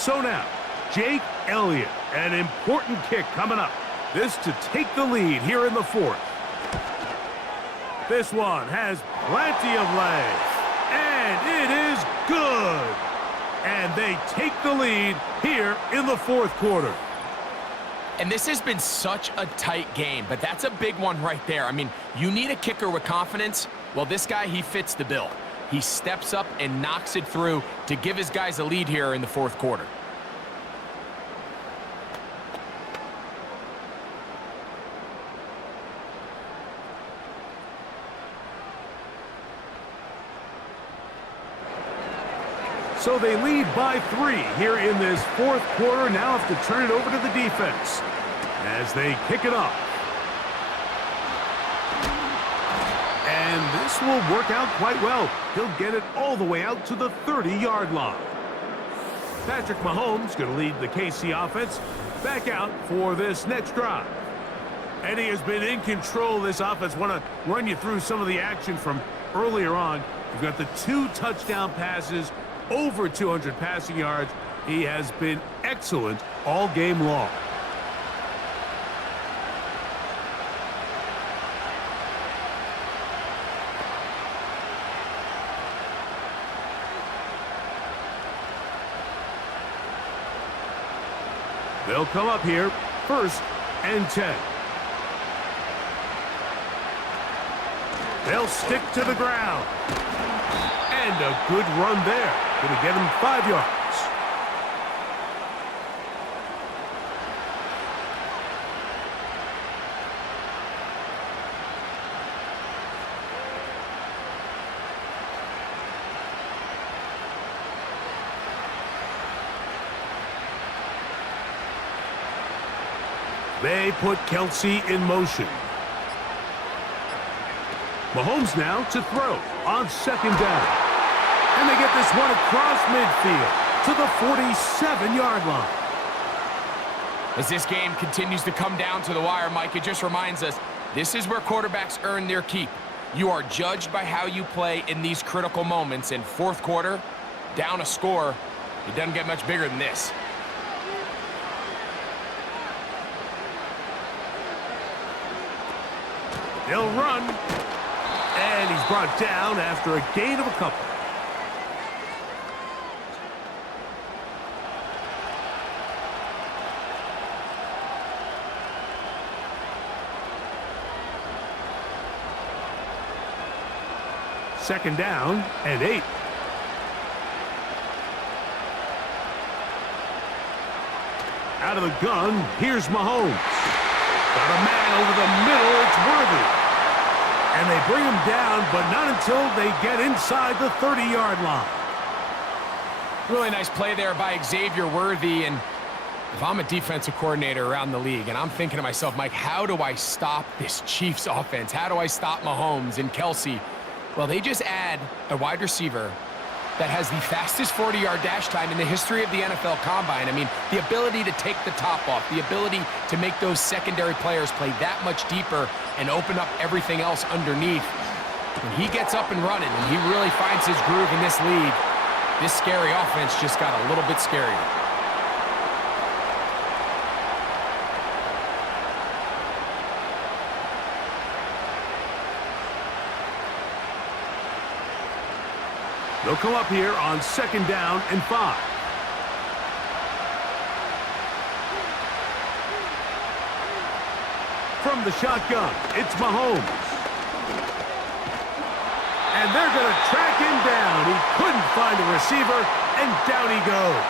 So now, Jake Elliott, an important kick coming up. This to take the lead here in the fourth. This one has plenty of legs, and it is good. And they take the lead here in the fourth quarter. And this has been such a tight game, but that's a big one right there. I mean, you need a kicker with confidence. Well, this guy, he fits the bill. He steps up and knocks it through to give his guys a lead here in the fourth quarter. So they lead by 3 here in this fourth quarter. Now have to turn it over to the defense as they kick it off. And this will work out quite well. He'll get it all the way out to the 30-yard line. Patrick Mahomes going to lead the KC offense back out for this next drive. And he has been in control of this offense. Want to run you through some of the action from earlier on. You've got the 2 touchdown passes, over 200 passing yards. He has been excellent all game long. They'll come up here, 1st and 10. They'll stick to the ground. And a good run there. Going to get him 5 yards. They put Kelsey in motion. Mahomes now to throw on 2nd down. And they get this one across midfield to the 47-yard line. As this game continues to come down to the wire, Mike, it just reminds us, this is where quarterbacks earn their keep. You are judged by how you play in these critical moments. In fourth quarter, down a score, it doesn't get much bigger than this. They'll run. And he's brought down after a gain of a couple. Second down and 8. Out of the gun, here's Mahomes. Got a man over the middle, it's Worthy. And they bring him down, but not until they get inside the 30-yard line. Really nice play there by Xavier Worthy. And if I'm a defensive coordinator around the league, and I'm thinking to myself, Mike, how do I stop this Chiefs offense? How do I stop Mahomes and Kelsey? Well, they just add a wide receiver that has the fastest 40-yard dash time in the history of the NFL Combine. I mean, the ability to take the top off, the ability to make those secondary players play that much deeper and open up everything else underneath. When he gets up and running and he really finds his groove in this league, this scary offense just got a little bit scarier. They'll come up here on 2nd down and 5. From the shotgun, it's Mahomes. And they're going to track him down. He couldn't find a receiver, and down he goes.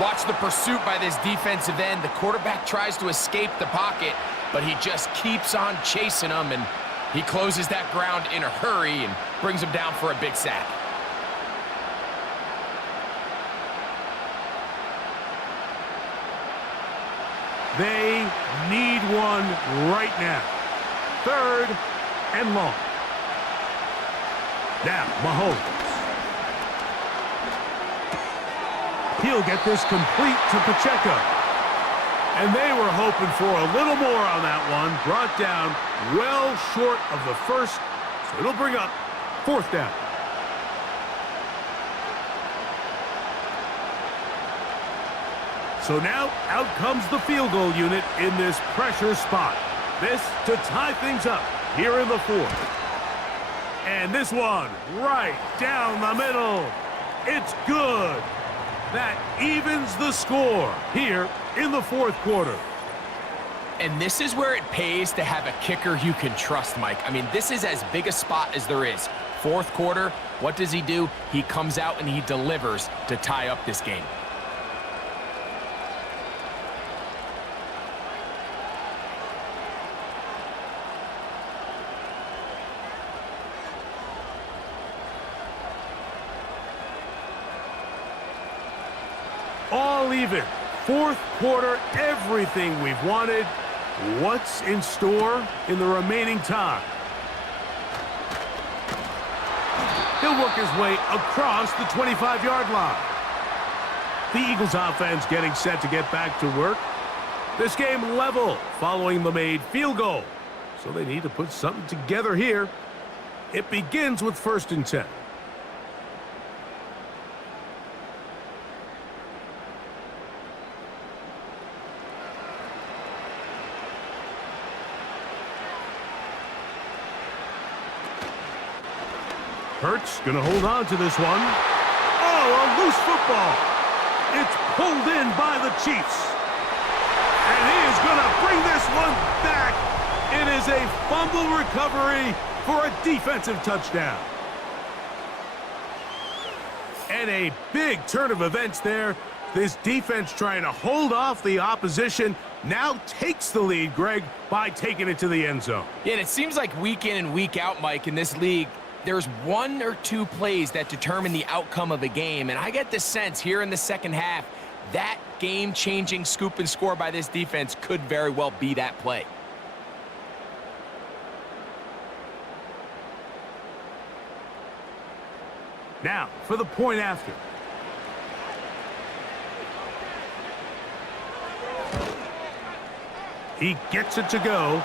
Watch the pursuit by this defensive end. The quarterback tries to escape the pocket, but he just keeps on chasing him, and he closes that ground in a hurry and brings him down for a big sack. They need one right now. 3rd and long. Now, Mahomes. He'll get this complete to Pacheco. And they were hoping for a little more on that one. Brought down well short of the first. So it'll bring up 4th down. So now, out comes the field goal unit in this pressure spot. This to tie things up here in the fourth. And this one right down the middle. It's good. That evens the score here in the fourth quarter. And this is where it pays to have a kicker you can trust, Mike. I mean, this is as big a spot as there is. Fourth quarter, what does he do? He comes out and he delivers to tie up this game. All even. Fourth quarter, everything we've wanted. What's in store in the remaining time? He'll work his way across the 25-yard line. The Eagles offense getting set to get back to work. This game level following the made field goal. So they need to put something together here. It begins with 1st and 10. Hurts gonna hold on to this one. Oh, a loose football. It's pulled in by the Chiefs. And he is gonna bring this one back. It is a fumble recovery for a defensive touchdown. And a big turn of events there. This defense trying to hold off the opposition now takes the lead, Greg, by taking it to the end zone. Yeah, and it seems like week in and week out, Mike, in this league, there's one or two plays that determine the outcome of a game, and I get the sense here in the second half that game-changing scoop and score by this defense could very well be that play. Now, for the point after. He gets it to go,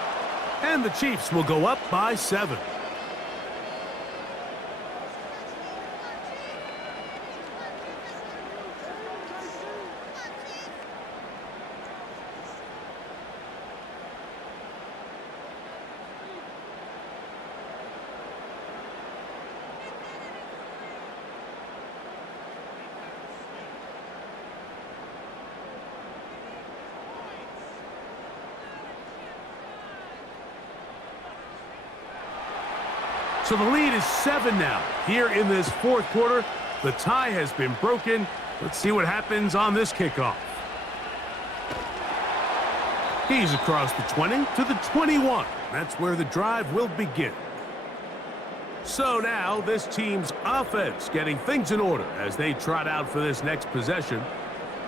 and the Chiefs will go up by 7. So the lead is 7 now. Here in this fourth quarter, the tie has been broken. Let's see what happens on this kickoff. He's across the 20 to the 21. That's where the drive will begin. So now this team's offense getting things in order as they trot out for this next possession.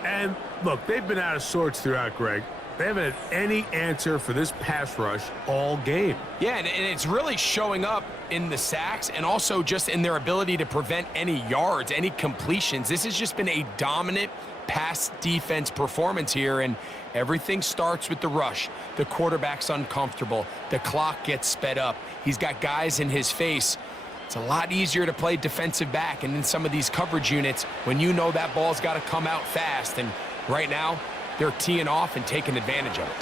And look, they've been out of sorts throughout, Greg. They haven't had any answer for this pass rush all game. Yeah, and it's really showing up in the sacks and also just in their ability to prevent any yards, any completions. This has just been a dominant pass defense performance here, and everything starts with the rush. The quarterback's uncomfortable. The clock gets sped up. He's got guys in his face. It's a lot easier to play defensive back, and in some of these coverage units, when you know that ball's got to come out fast, and right now, they're teeing off and taking advantage of it.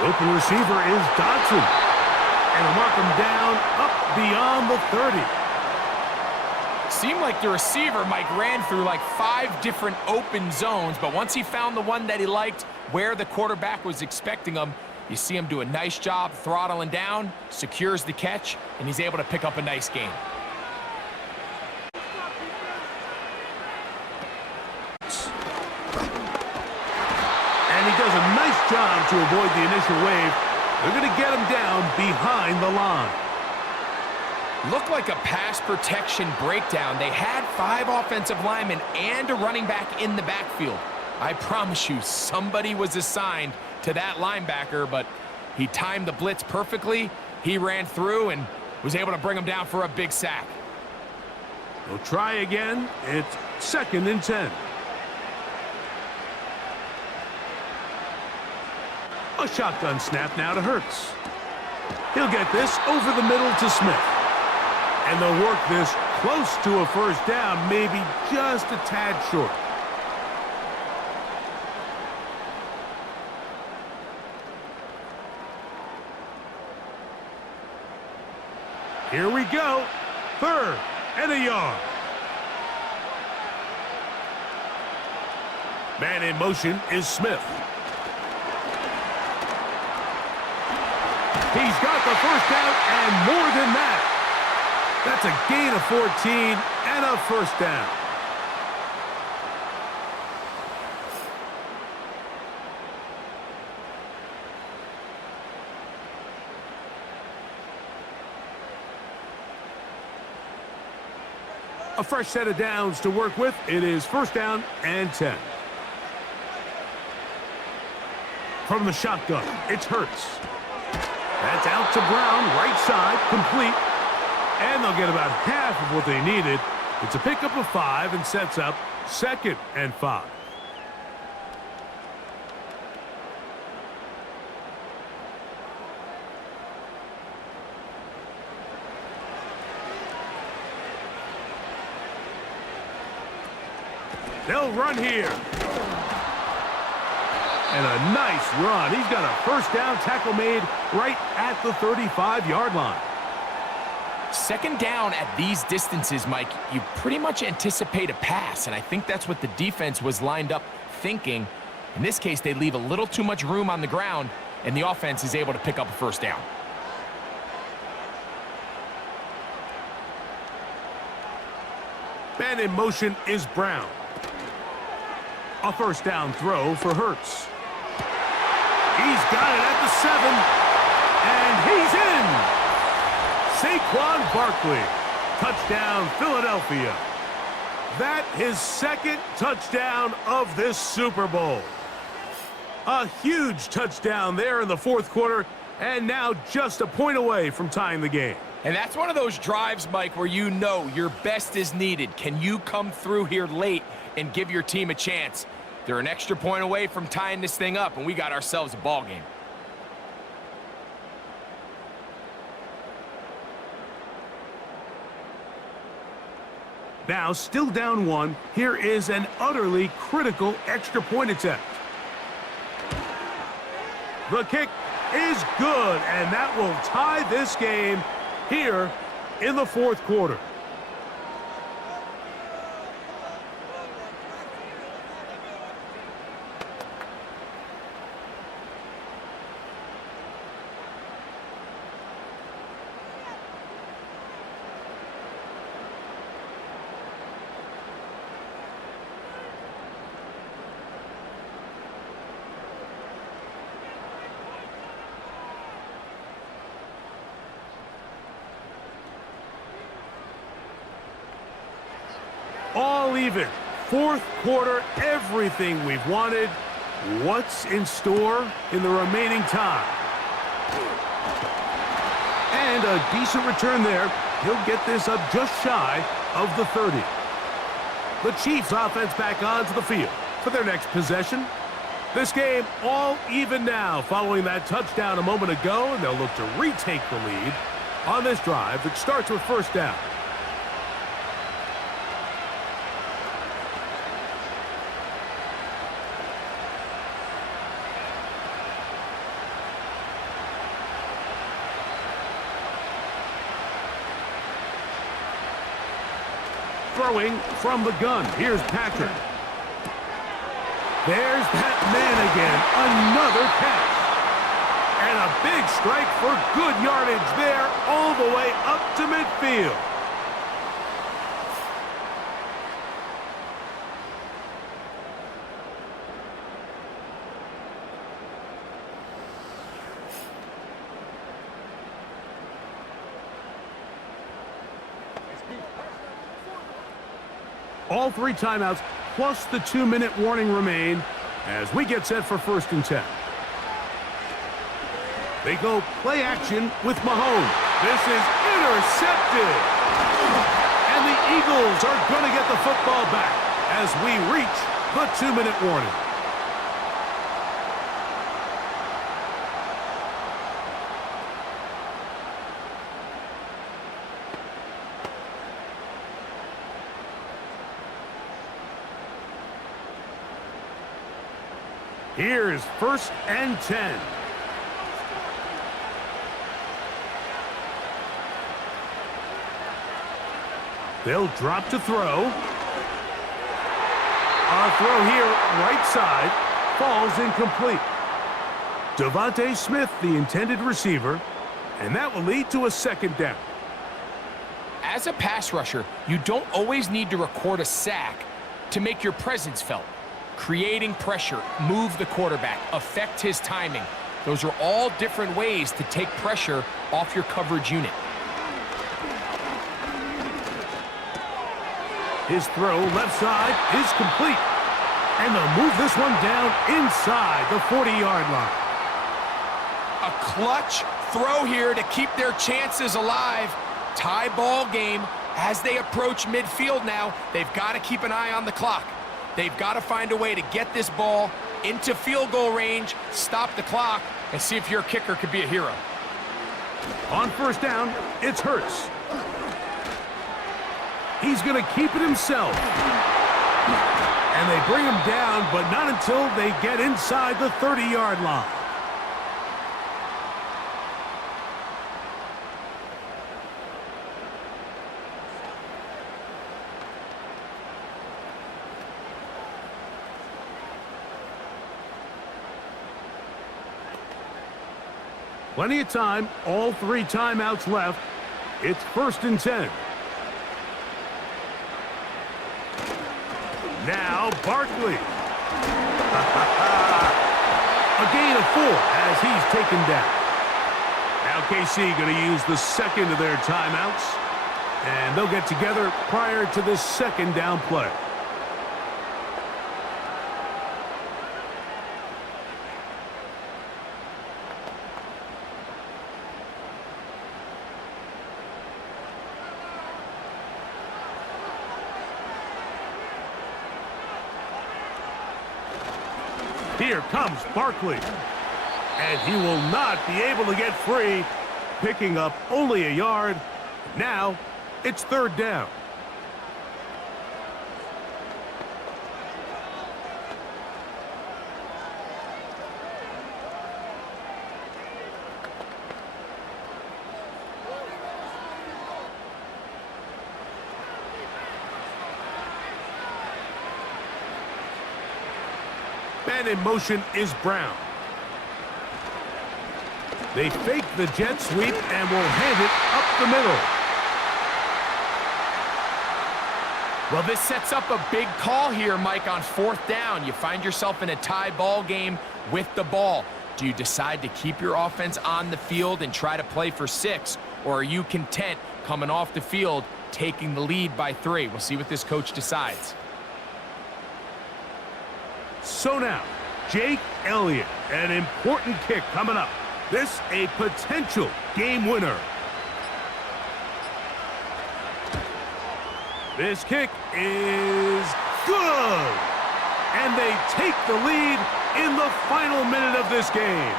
The open receiver is Dodson. And he'll mark him down up beyond the 30. Seemed like the receiver, Mike, ran through like 5 different open zones, but once he found the one that he liked, where the quarterback was expecting him, you see him do a nice job throttling down, secures the catch, and he's able to pick up a nice gain. And he does a nice job to avoid the initial wave. They're going to get him down behind the line. Looked like a pass protection breakdown. They had 5 offensive linemen and a running back in the backfield. I promise you, somebody was assigned to that linebacker, but he timed the blitz perfectly. He ran through and was able to bring him down for a big sack. They'll try again. It's 2nd and 10. A shotgun snap now to Hurts. He'll get this over the middle to Smith. And they'll work this close to a first down, maybe just a tad short. Here we go. 3rd and a yard. Man in motion is Smith. He's got the first down and more than that. That's a gain of 14 and a first down. A fresh set of downs to work with. It is 1st down and 10. From the shotgun, it's Hurts. That's out to Brown, right side, complete. And they'll get about half of what they needed. It's a pickup of 5 and sets up 2nd and 5. They'll run here. And a nice run. He's got a 1st down tackle made right at the 35-yard line. 2nd down at these distances, Mike, you pretty much anticipate a pass, and I think that's what the defense was lined up thinking. In this case, they leave a little too much room on the ground, and the offense is able to pick up a 1st down. Man in motion is Brown. A 1st down throw for Hurts. He's got it at the 7, and he's in. Saquon Barkley, touchdown Philadelphia. That his 2nd touchdown of this Super Bowl. A huge touchdown there in the 4th quarter, and now just a point away from tying the game. And that's one of those drives, Mike, where you know your best is needed. Can you come through here late and give your team a chance? They're an extra point away from tying this thing up, and we got ourselves a ball game. Now, still down 1, here is an utterly critical extra point attempt. The kick is good, and that will tie this game here in the 4th quarter. All even. 4th quarter, everything we've wanted. What's in store in the remaining time? And a decent return there. He'll get this up just shy of the 30. The Chiefs offense back onto the field for their next possession. This game all even now following that touchdown a moment ago, and they'll look to retake the lead on this drive that starts with 1st down. Throwing from the gun. Here's Patrick. There's that man again. Another catch. And a big strike for good yardage there all the way up to midfield. All 3 timeouts plus the 2-minute warning remain as we get set for 1st and 10. They go play action with Mahomes. This is intercepted. And the Eagles are going to get the football back as we reach the 2-minute warning. Here's 1st and 10. They'll drop to throw. A throw here, right side, falls incomplete. Devontae Smith, the intended receiver, and that will lead to a second down. As a pass rusher, you don't always need to record a sack to make your presence felt. Creating pressure, move the quarterback, affect his timing. Those are all different ways to take pressure off your coverage unit. His throw left side is complete. And they'll move this one down inside the 40-yard line. A clutch throw here to keep their chances alive. Tie ball game as they approach midfield now. They've got to keep an eye on the clock. They've got to find a way to get this ball into field goal range, stop the clock, and see if your kicker could be a hero. On first down, it's Hurts. He's going to keep it himself. And they bring him down, but not until they get inside the 30-yard line. Plenty of time, all 3 timeouts left. It's 1st and 10. Now Barkley. A gain of 4 as he's taken down. Now KC going to use the second of their timeouts. And they'll get together prior to this second down play. Here comes Barkley. And he will not be able to get free, picking up only a yard. Now, it's 3rd down. And in motion is Brown. They fake the jet sweep and will hand it up the middle. Well, this sets up a big call here, Mike, on 4th down. You find yourself in a tie ball game with the ball. Do you decide to keep your offense on the field and try to play for 6? Or are you content coming off the field, taking the lead by 3? We'll see what this coach decides. So now, Jake Elliott, an important kick coming up. This a potential game winner. This kick is good. And they take the lead in the final minute of this game.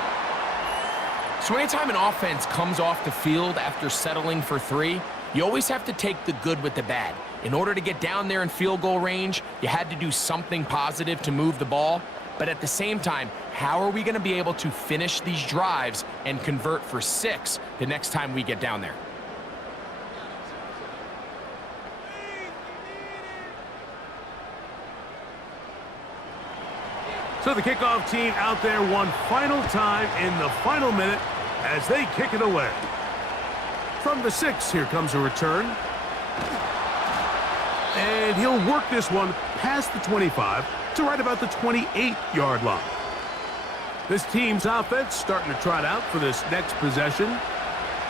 So anytime an offense comes off the field after settling for 3, you always have to take the good with the bad. In order to get down there in field goal range, you had to do something positive to move the ball. But at the same time, how are we going to be able to finish these drives and convert for 6 the next time we get down there? So the kickoff team out there one final time in the final minute as they kick it away. From the 6, here comes a return. And he'll work this one past the 25 to right about the 28-yard line. This team's offense starting to trot out for this next possession.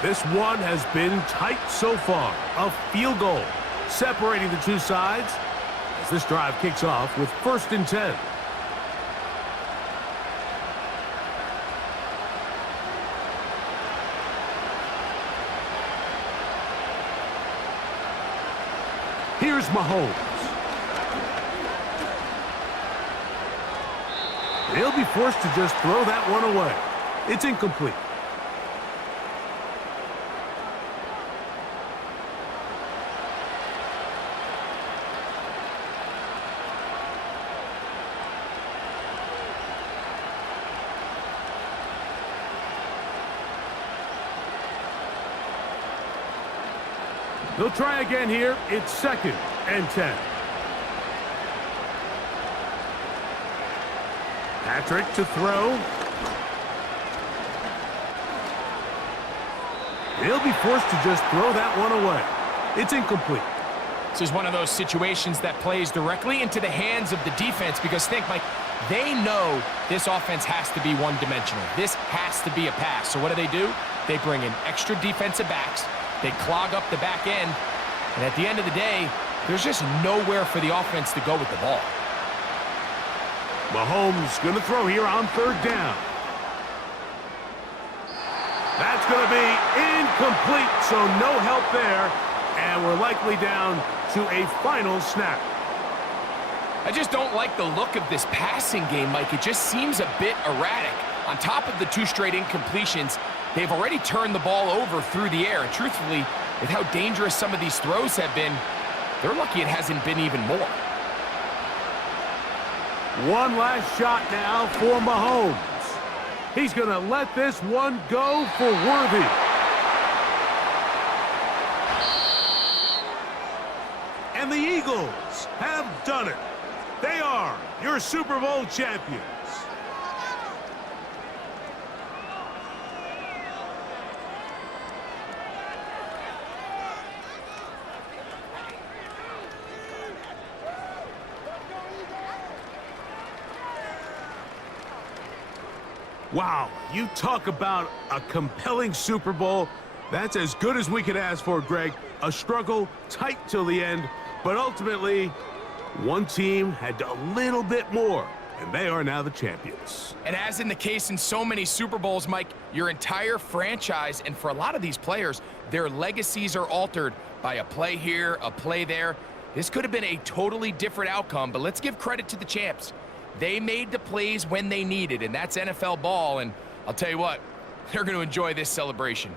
This one has been tight so far. A field goal separating the 2 sides as this drive kicks off with 1st and 10. Here's Mahomes. They'll be forced to just throw that one away. It's incomplete. They'll try again here. It's 2nd and 10. Patrick to throw. He'll be forced to just throw that one away. It's incomplete. This is one of those situations that plays directly into the hands of the defense because think, Mike, they know this offense has to be one-dimensional. This has to be a pass. So what do? They bring in extra defensive backs. They clog up the back end. And at the end of the day, there's just nowhere for the offense to go with the ball. Mahomes going to throw here on 3rd down. That's going to be incomplete, so no help there. And we're likely down to a final snap. I just don't like the look of this passing game, Mike. It just seems a bit erratic. On top of the 2 straight incompletions, they've already turned the ball over through the air. And truthfully, with how dangerous some of these throws have been, they're lucky it hasn't been even more. One last shot now for Mahomes. He's going to let this one go for Worthy. And the Eagles have done it. They are your Super Bowl champions. Wow, you talk about a compelling Super Bowl. That's as good as we could ask for, Greg. A struggle, tight till the end, but ultimately, one team had a little bit more, and they are now the champions. And as in the case in so many Super Bowls, Mike, your entire franchise, and for a lot of these players, their legacies are altered by a play here, a play there. This could have been a totally different outcome, but let's give credit to the champs. They made the plays when they needed, and that's NFL ball, and I'll tell you what, they're going to enjoy this celebration.